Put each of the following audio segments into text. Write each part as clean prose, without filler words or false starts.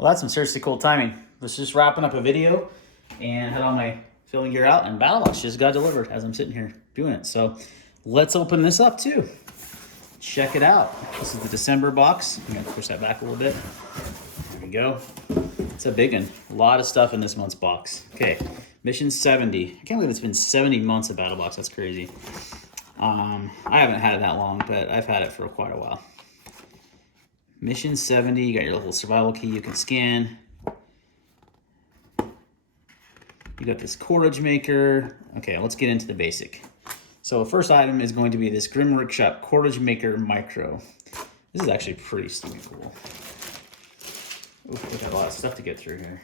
Well, that's some seriously cool timing. Was just wrapping up a video and had all my filling gear out, and Battlebox just got delivered as I'm sitting here doing it. So let's open this up too. Check it out. This is the December box. I'm gonna push that back a little bit. There we go. It's a big one. A lot of stuff in this month's box. Okay, Mission 70. I can't believe it's been 70 months of Battlebox. That's crazy. I haven't had it that long, but I've had it for quite a while. Mission 70, you got your little survival key you can scan. You got this cordage maker. Okay, let's get into the basic. So the first item is going to be this Grim Workshop Cordage Maker Micro. This is actually pretty stinking cool. Oof, we got a lot of stuff to get through here.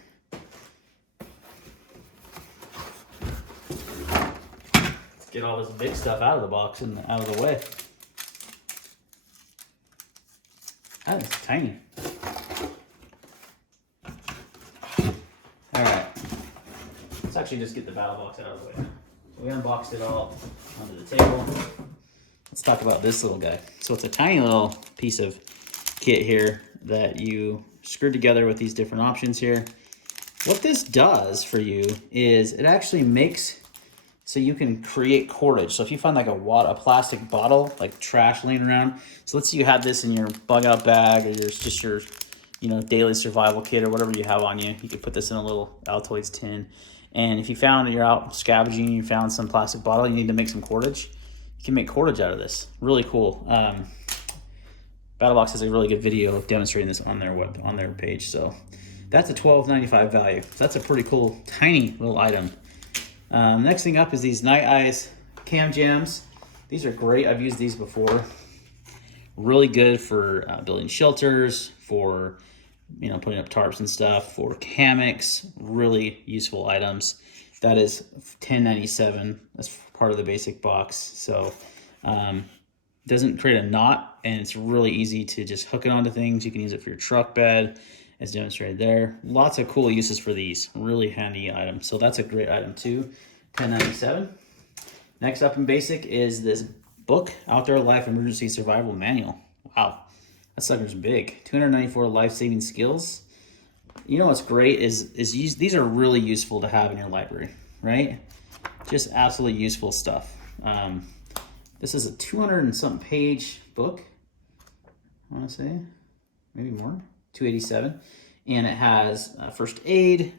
Let's get all this big stuff out of the box and out of the way. That is tiny. All right. Let's actually just get the Battlebox out of the way. So we unboxed it all onto the table. Let's talk about this little guy. So it's a tiny little piece of kit here that you screw together with these different options here. What this does for you is it actually makes so you can create cordage. So if you find like a plastic bottle, like trash laying around, so let's say you had this in your bug out bag or just your, daily survival kit or whatever you have on you, you could put this in a little Altoids tin. And if you found you're out scavenging, you found some plastic bottle, you need to make some cordage, you can make cordage out of this. Really cool. Battlebox has a really good video demonstrating this on their page. So that's a $12.95 value. So that's a pretty cool, tiny little item. Next thing up is these Night Eyes cam jams. These are great. I've used these before. Really good for building shelters, for putting up tarps and stuff, for hammocks. Really useful items. That is $10.97. That's part of the basic box. So doesn't create a knot, and it's really easy to just hook it onto things. You can use it for your truck bed, as demonstrated there. Lots of cool uses for these. Really handy item. So that's a great item too. $10.97. Next up in basic is this book, Outdoor Life Emergency Survival Manual. Wow, that sucker's big. 294 life-saving skills. You know what's great is these are really useful to have in your library, right? Just absolutely useful stuff. This is a 200 and something page book. I want to say, maybe more. 287, and it has first aid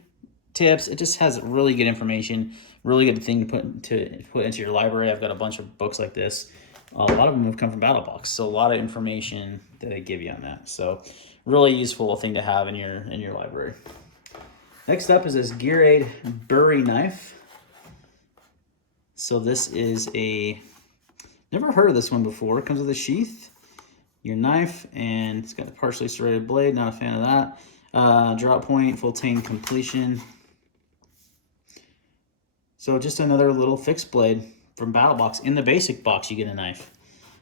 tips. It just has really good information, really good thing to put into your library. I've got a bunch of books like this. A lot of them have come from Battlebox, so a lot of information that they give you on that. So really useful thing to have in your library. Next up is this Gear Aid Bury Knife. So this is never heard of this one before. It comes with a sheath, your knife, and it's got a partially serrated blade. Not a fan of that. Drop point, full tang completion. So just another little fixed blade from Battlebox. In the basic box, you get a knife.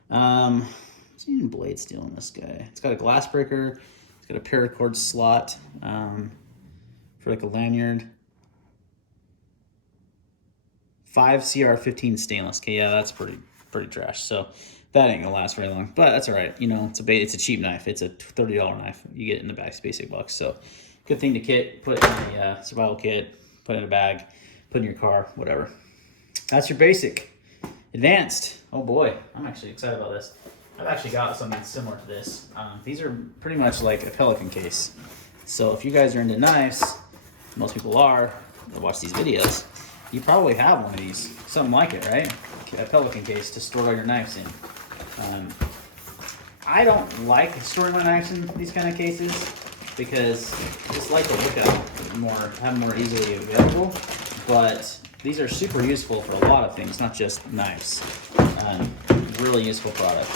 What's even blade steel in this guy? It's got a glass breaker. It's got a paracord slot for like a lanyard. 5 CR15 stainless. Okay, yeah, that's pretty trash. So that ain't gonna last very long, but that's all right. It's a cheap knife. It's a $30 knife. You get it in the basic box. So good thing to put in a survival kit, put in a bag, put in your car, whatever. That's your basic. Advanced. Oh boy, I'm actually excited about this. I've actually got something similar to this. These are pretty much like a pelican case. So if you guys are into knives, most people are, that watch these videos, you probably have one of these, something like it, right? A pelican case to store all your knives in. I don't like storing my knives in these kind of cases because I just like to look at them more, have them more easily available. But these are super useful for a lot of things, not just knives. Really useful product.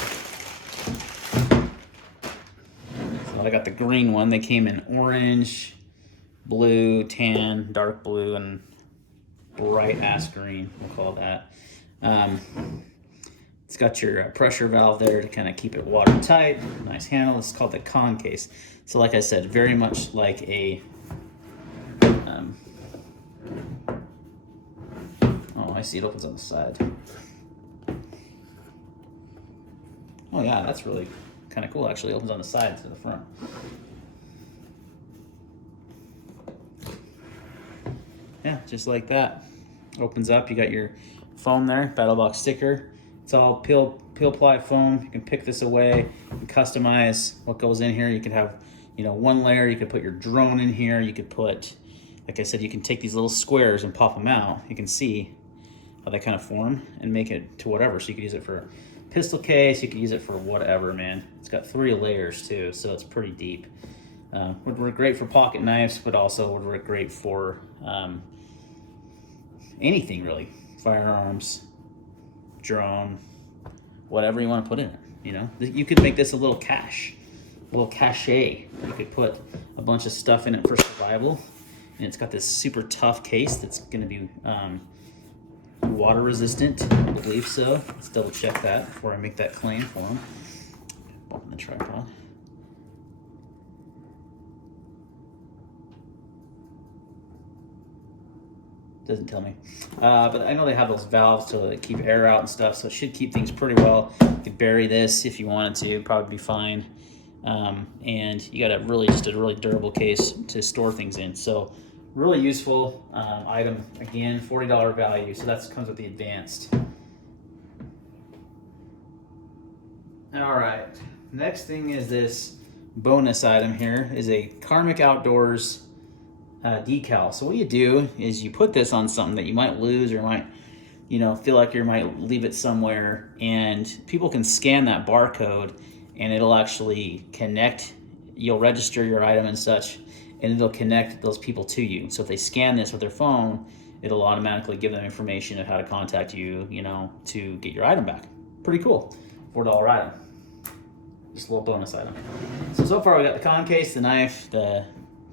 So I got the green one. They came in orange, blue, tan, dark blue, and bright ass green, we'll call that. It's got your pressure valve there to kind of keep it watertight. Nice handle. It's called the con case. So like I said, very much like a oh, I see it opens on the side. Oh yeah, that's really kind of cool actually. It opens on the side to the front. yeah, just like that. Opens up, you got your foam there, Battlebox sticker. It's all peel ply foam. You can pick this away and customize what goes in here. You could have, you know, one layer. You could put your drone in here. You could put, like I said, you can take these little squares and pop them out. You can see how they kind of form and make it to whatever. So you could use it for a pistol case. You could use it for whatever, man. It's got 3 layers too, so it's pretty deep. Would work great for pocket knives, but also would work great for anything really. Firearms, drone, whatever you want to put in it. You know, you could make this a little cache, a little cache. You could put a bunch of stuff in it for survival, and it's got this super tough case that's going to be water resistant. I believe so. Let's double check that before I make that claim for them. Open the tripod. Doesn't tell me, but I know they have those valves to keep air out and stuff, so it should keep things pretty well. You could bury this if you wanted to, probably be fine. And you got just a really durable case to store things in. So really useful item. Again, $40 value. So that comes with the advanced. All right. Next thing is this bonus item here is a Karmic Outdoors decal. So what you do is you put this on something that you might lose or might, you know, feel like you might leave it somewhere, and people can scan that barcode and it'll actually connect. You'll register your item and such, and it'll connect those people to you. So if they scan this with their phone, it'll automatically give them information of how to contact you, you know, to get your item back. Pretty cool. $4 item. Just a little bonus item. So far we got the con case, the knife, the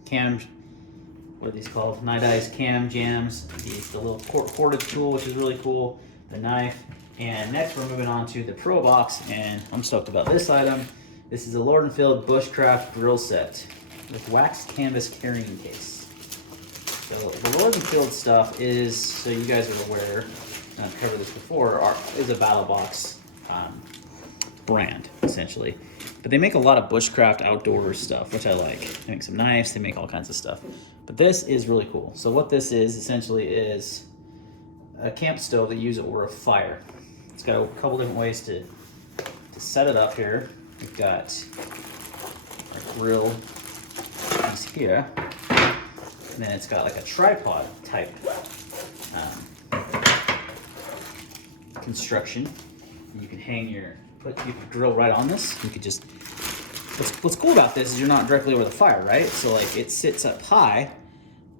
cam, what are these called? Night Eyes cam jams, the little cordage tool, which is really cool, the knife, and next we're moving on to the Pro Box, and I'm stoked about this item. This is a Lord & Field Bushcraft grill set with waxed canvas carrying case. So the Lord & Field stuff is, so you guys are aware, and I've covered this before, is a Battlebox brand, essentially. But they make a lot of bushcraft outdoor stuff, which I like. They make some knives, they make all kinds of stuff. But this is really cool. So what this is, essentially, is a camp stove that you use over a fire. It's got a couple different ways to set it up here. We've got a grill piece here. And then it's got like a tripod type construction. And you can hang you can grill right on this. You could just, what's cool about this is you're not directly over the fire, right? So like it sits up high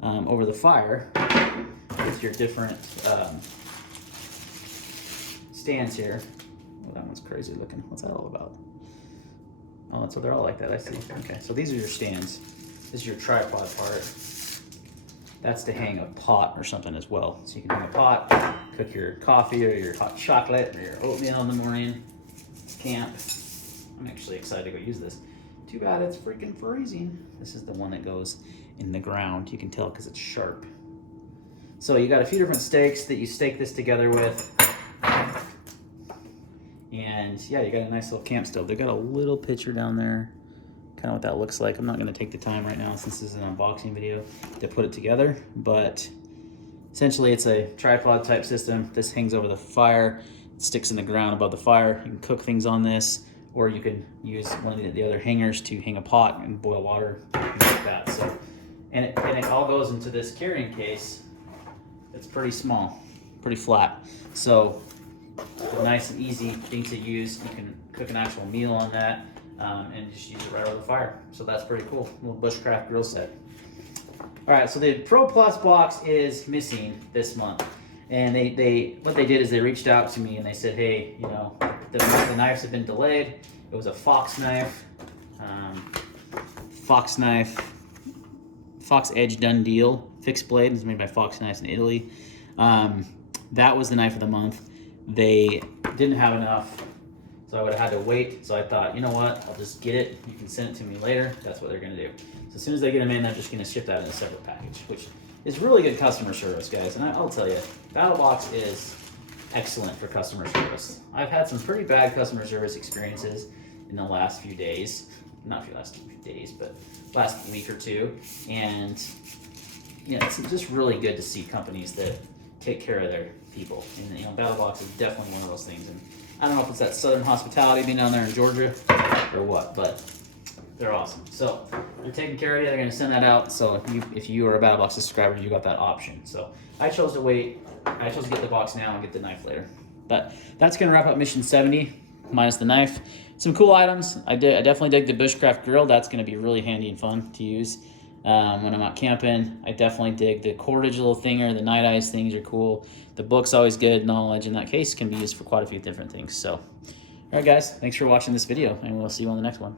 over the fire with your different stands here. Oh, that one's crazy looking. What's that all about? Oh, so they're all like that, I see. Okay, so these are your stands. This is your tripod part. That's to hang a pot or something as well. So you can hang a pot, cook your coffee or your hot chocolate or your oatmeal in the morning. Camp. I'm actually excited to go use this. Too bad it's freaking freezing. This is the one that goes in the ground. You can tell because it's sharp. So you got a few different stakes that you stake this together with. And yeah, you got a nice little camp stove. They got a little picture down there, kind of what that looks like. I'm not going to take the time right now since this is an unboxing video to put it together, but essentially it's a tripod type system. This hangs over the fire. Sticks in the ground above the fire. You can cook things on this, or you can use one of the other hangers to hang a pot and boil water, things like that. So, and it all goes into this carrying case. It's pretty small, pretty flat. So, a nice and easy thing to use. You can cook an actual meal on that and just use it right over the fire. So that's pretty cool. Little bushcraft grill set. All right, so the Pro Plus box is missing this month. And what they did is they reached out to me and they said, hey, you know, the knives have been delayed. It was a Fox knife, Fox Edge Done Deal, fixed blade. It's made by Fox Knives in Italy. That was the knife of the month. They didn't have enough, so I would have had to wait. So I thought, you know what, I'll just get it. You can send it to me later. That's what they're gonna do. So as soon as they get them in, I'm just gonna ship that in a separate package, which is really good customer service, guys. And I'll tell you, Battlebox is excellent for customer service. I've had some pretty bad customer service experiences in the last few days. Not the last few days, but last week or two. And yeah, it's just really good to see companies that take care of their people. And, you know, Battlebox is definitely one of those things. And I don't know if it's that Southern hospitality being down there in Georgia or what, but they're awesome. So they're taking care of you. They're going to send that out. So if you are a Battlebox subscriber, you got that option. So I chose to wait. I chose to get the box now and get the knife later. But that's going to wrap up mission 70 minus the knife. Some cool items. I definitely dig the Bushcraft grill. That's going to be really handy and fun to use when I'm out camping. I definitely dig the Cordage little thinger. The night eyes things are cool. The book's always good knowledge, and that case can be used for quite a few different things. So, all right, guys, thanks for watching this video, and we'll see you on the next one.